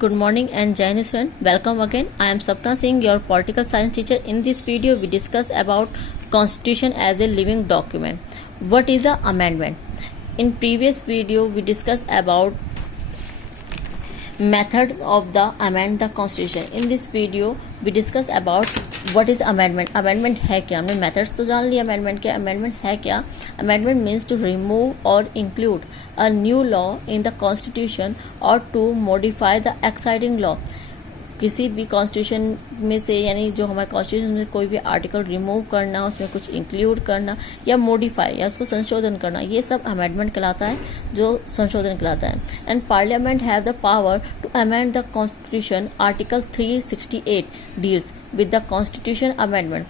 Good morning and Jai Hind student. Welcome again. I am Sapna Singh, your political science teacher. In this video, we discuss about Constitution as a living document. What is a amendment? In previous video, we discussed about methods of the amend the constitution. In this video we discuss about what is amendment. Amendment है क्या? हमने methods तो जान लिया amendment के. Amendment है क्या? Amendment means to remove or include a new law in the constitution or to modify the existing law. किसी भी कॉन्स्टिट्यूशन में से यानी जो हमारे कॉन्स्टिट्यूशन में कोई भी आर्टिकल रिमूव करना, उसमें कुछ इंक्लूड करना या मॉडिफाई या उसको संशोधन करना, ये सब अमेंडमेंट कहलाता है, जो संशोधन कहलाता है. And parliament have the power to amend the constitution. Article 368 deals with the constitution amendment.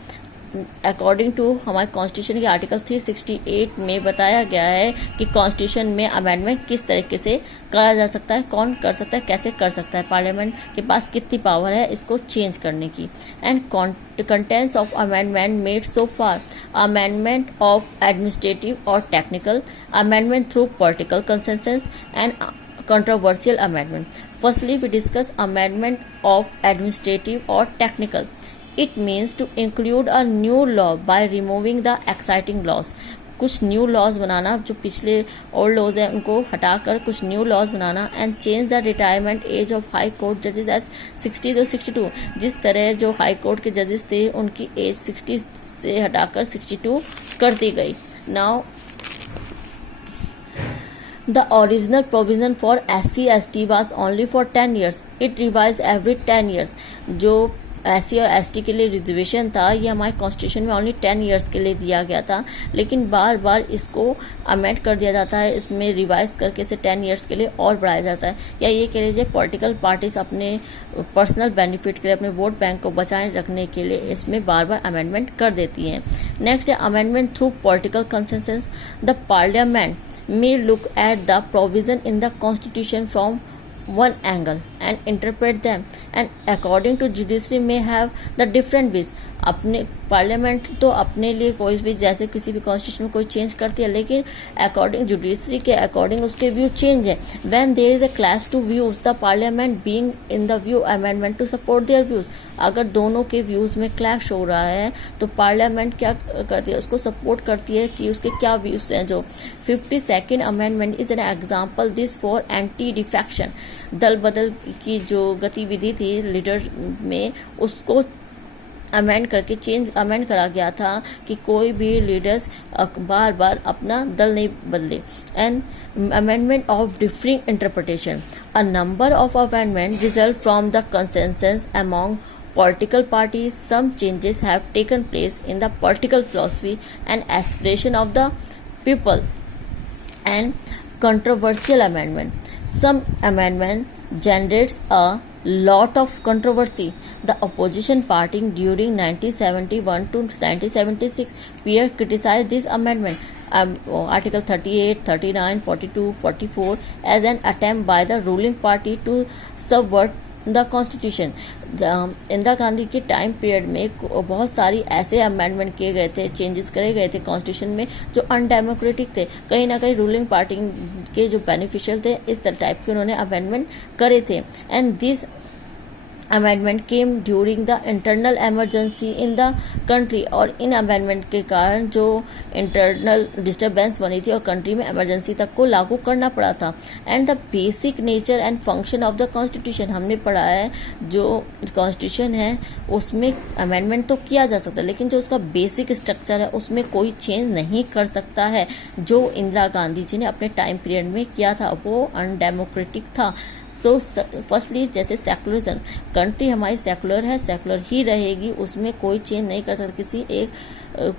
According to हमारे कॉन्स्टिट्यूशन के आर्टिकल 368 में बताया गया है कि कॉन्स्टिट्यूशन में अमेंडमेंट किस तरीके से करा जा सकता है, कौन कर सकता है, कैसे कर सकता है, पार्लियामेंट के पास कितनी पावर है इसको चेंज करने की. And contents of amendment made so far: amendment of administrative और technical, amendment through political consensus and controversial amendment. Firstly, we discuss amendment of administrative or technical. It means to include a new law by removing the existing laws. कुछ new laws बनाना, जो पिछले old laws हैं उनको हटाकर कुछ new laws बनाना. And change the retirement age of high court जजेस एज 60 to 62. जिस तरह जो हाई कोर्ट के जजेस थे उनकी एज 60 से हटाकर 62 कर दी गई. Now the original provision for SC/ST was only for 10 years. It revised every 10 years. जो SC और ST के लिए रिजर्वेशन था ये हमारे कॉन्स्टिट्यूशन में ओनली 10 ईयर्स के लिए दिया गया था, लेकिन बार बार इसको अमेंड कर दिया जाता है, इसमें रिवाइज करके इसे 10 ईयर्स के लिए और बढ़ाया जाता है. या ये कह लीजिए पॉलिटिकल पार्टीज अपने पर्सनल बेनिफिट के लिए, अपने वोट बैंक को बचाए रखने के लिए इसमें बार बार अमेंडमेंट कर देती हैं. नेक्स्ट है amendment through political consensus. The parliament may look at the provision in the constitution from one angle and interpret them, and according to judiciary may have the different views. अपने parliament तो अपने लिए कोई भी जैसे किसी भी कॉन्स्टिट्यूशन में कोई चेंज करती है, लेकिन अकॉर्डिंग जुडिशरी के अकॉर्डिंग उसके व्यू चेंज है. When there is a clash two views the parliament being in the view amendment to support their views. अगर दोनों के व्यूज में क्लैश हो रहा है तो पार्लियामेंट क्या करती है, उसको सपोर्ट करती है कि उसके क्या व्यूज हैं. जो 52nd amendment is an example this for anti defection. दल बदल की जो गतिविधि थी लीडर में उसको अमेंड करके अमेंड करा गया था कि कोई भी लीडर्स बार बार अपना दल नहीं बदले. And amendment of differing interpretation. A number of amendment result from the consensus among political parties. Some changes have taken place in the political philosophy and aspiration of the people. And controversial amendment. Some amendment generates a lot of controversy. The opposition party during 1971 to 1976 period criticized this amendment. Article 38, 39, 42, 44 as an attempt by the ruling party to subvert the constitution. Indira Gandhi के time period में बहुत सारी ऐसे amendment किए गए थे, changes करे गए थे कॉन्स्टिट्यूशन में जो अनडेमोक्रेटिक थे. कहीं ना कहीं रूलिंग पार्टी के जो बेनिफिशियल थे इस टाइप के उन्होंने अमेंडमेंट करे थे. And this amendment came during the internal emergency in the country. और इन अमेंडमेंट के कारण जो इंटरनल डिस्टर्बेंस बनी थी और कंट्री में इमरजेंसी तक को लागू करना पड़ा था. And the basic nature and function of the constitution. हमने पढ़ा है जो कॉन्स्टिट्यूशन है उसमें अमेंडमेंट तो किया जा सकता है, लेकिन जो उसका बेसिक स्ट्रक्चर है उसमें कोई चेंज नहीं कर सकता है. जो इंदिरा गांधी जी ने अपने टाइम पीरियड में किया था वो अनडेमोक्रेटिक था. सो फर्स्टली जैसे सेकुलरिज्म, कंट्री हमारी सेकुलर है, सेकुलर ही रहेगी, उसमें कोई चेंज नहीं कर सकता.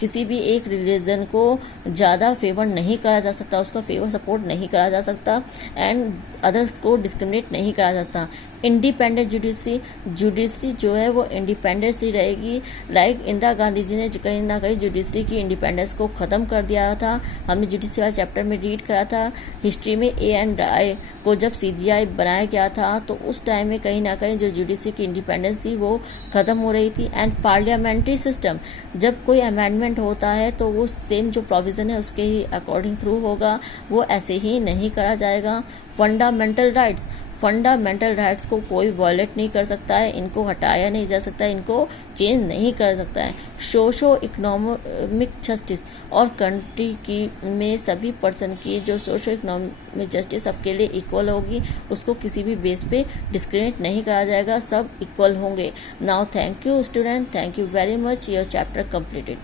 किसी भी एक रिलीजन को ज़्यादा फेवर नहीं करा जा सकता, उसका फेवर सपोर्ट नहीं करा जा सकता. एंड अदर्स को डिस्क्रिमिनेट नहीं करा जा सकता. इंडिपेंडेंट जुडिशरी जो है वो इंडिपेंडेंस ही रहेगी. लाइक इंदिरा गांधी जी ने कहीं ना कहीं जुडिशरी की इंडिपेंडेंस को ख़त्म कर दिया था. हमने जुडिशरी वाले चैप्टर में रीड करा था हिस्ट्री में. A&I को जब CGI बनाया गया था तो उस टाइम में कहीं ना कहीं जो जुडिशरी की इंडिपेंडेंस थी वो ख़त्म हो रही थी. एंड पार्लियामेंट्री सिस्टम, जब कोई अमेंडमेंट होता है तो वो सेम जो प्रोविज़न है उसके ही अकॉर्डिंग थ्रू होगा, वो ऐसे ही नहीं करा जाएगा. फंडामेंटल राइट्स, फंडामेंटल राइट्स को कोई वायलेट नहीं कर सकता है, इनको हटाया नहीं जा सकता है, इनको चेंज नहीं कर सकता है। सोशो इकोनॉमिक जस्टिस और कंट्री की में सभी पर्सन की जो सोशो इकोनॉमिक जस्टिस सबके लिए इक्वल होगी, उसको किसी भी बेस पे डिस्क्रिमिनेट नहीं करा जाएगा, सब इक्वल होंगे। Now thank you student, thank you very much, your chapter completed.